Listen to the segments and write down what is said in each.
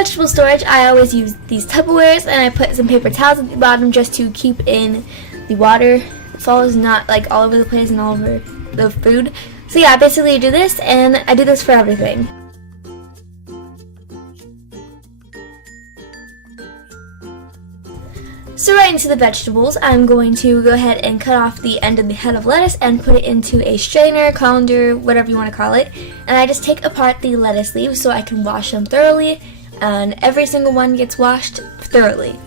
vegetable storage, I always use these Tupperwares, and I put some paper towels at the bottom just to keep in the water. So it's not like all over the place and all over the food. So yeah, basically I do this, and I do this for everything. So right into the vegetables, I'm going to go ahead and cut off the end of the head of lettuce and put it into a strainer, colander, whatever you want to call it. And I just take apart the lettuce leaves so I can wash them thoroughly, and every single one gets washed thoroughly.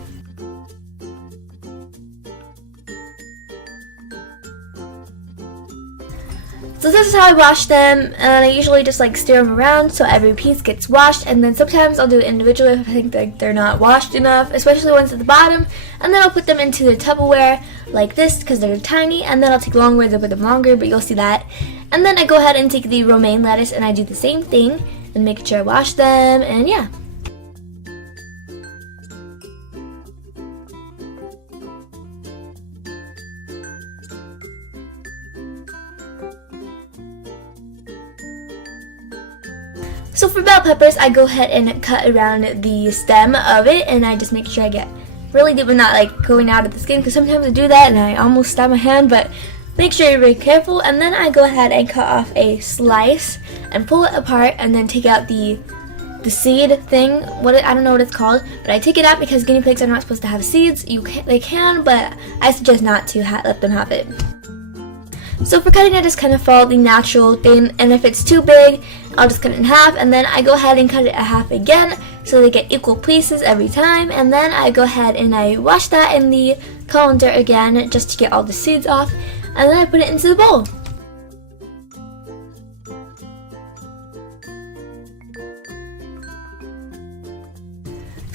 So this is how I wash them, and I usually just like stir them around so every piece gets washed, and then sometimes I'll do it individually if I think that they're not washed enough, especially ones at the bottom, and then I'll put them into the Tupperware like this because they're tiny, and then I'll take longer to put them longer, but you'll see that. And then I go ahead and take the romaine lettuce and I do the same thing and make sure I wash them, and yeah. So for bell peppers, I go ahead and cut around the stem of it, and I just make sure I get really deep and not like going out of the skin, because sometimes I do that and I almost stab my hand, but make sure you're really careful. And then I go ahead and cut off a slice and pull it apart, and then take out the seed thing. I don't know what it's called, but I take it out because guinea pigs are not supposed to have seeds. They can, but I suggest not to let them have it. So for cutting, I just kind of follow the natural thing, and if it's too big, I'll just cut it in half, and then I go ahead and cut it in half again so they get equal pieces every time, and then I go ahead and I wash that in the colander again just to get all the seeds off, and then I put it into the bowl.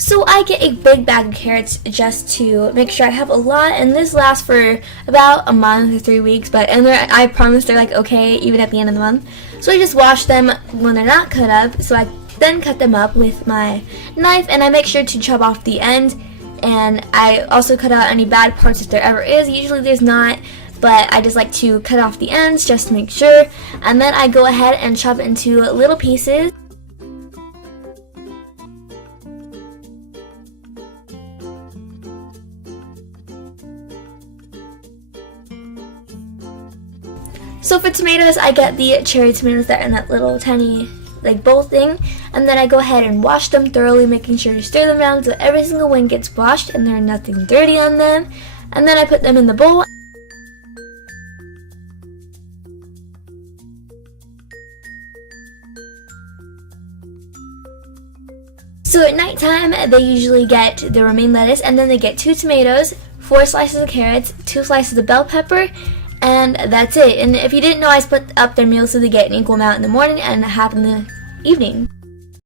So I get a big bag of carrots just to make sure I have a lot, and this lasts for about a month or 3 weeks, I promise they're like okay even at the end of the month. So I just wash them when they're not cut up, so I then cut them up with my knife, and I make sure to chop off the end, and I also cut out any bad parts if there ever is. Usually there's not, but I just like to cut off the ends just to make sure, and then I go ahead and chop it into little pieces. So for tomatoes, I get the cherry tomatoes that are in that little tiny like bowl thing, and then I go ahead and wash them thoroughly, making sure to stir them around so every single one gets washed and there's nothing dirty on them, and then I put them in the bowl. So at nighttime, they usually get the romaine lettuce, and then they get 2 tomatoes, 4 slices of carrots, 2 slices of bell pepper, and that's it. And if you didn't know, I split up their meals so they get an equal amount in the morning and half in the evening.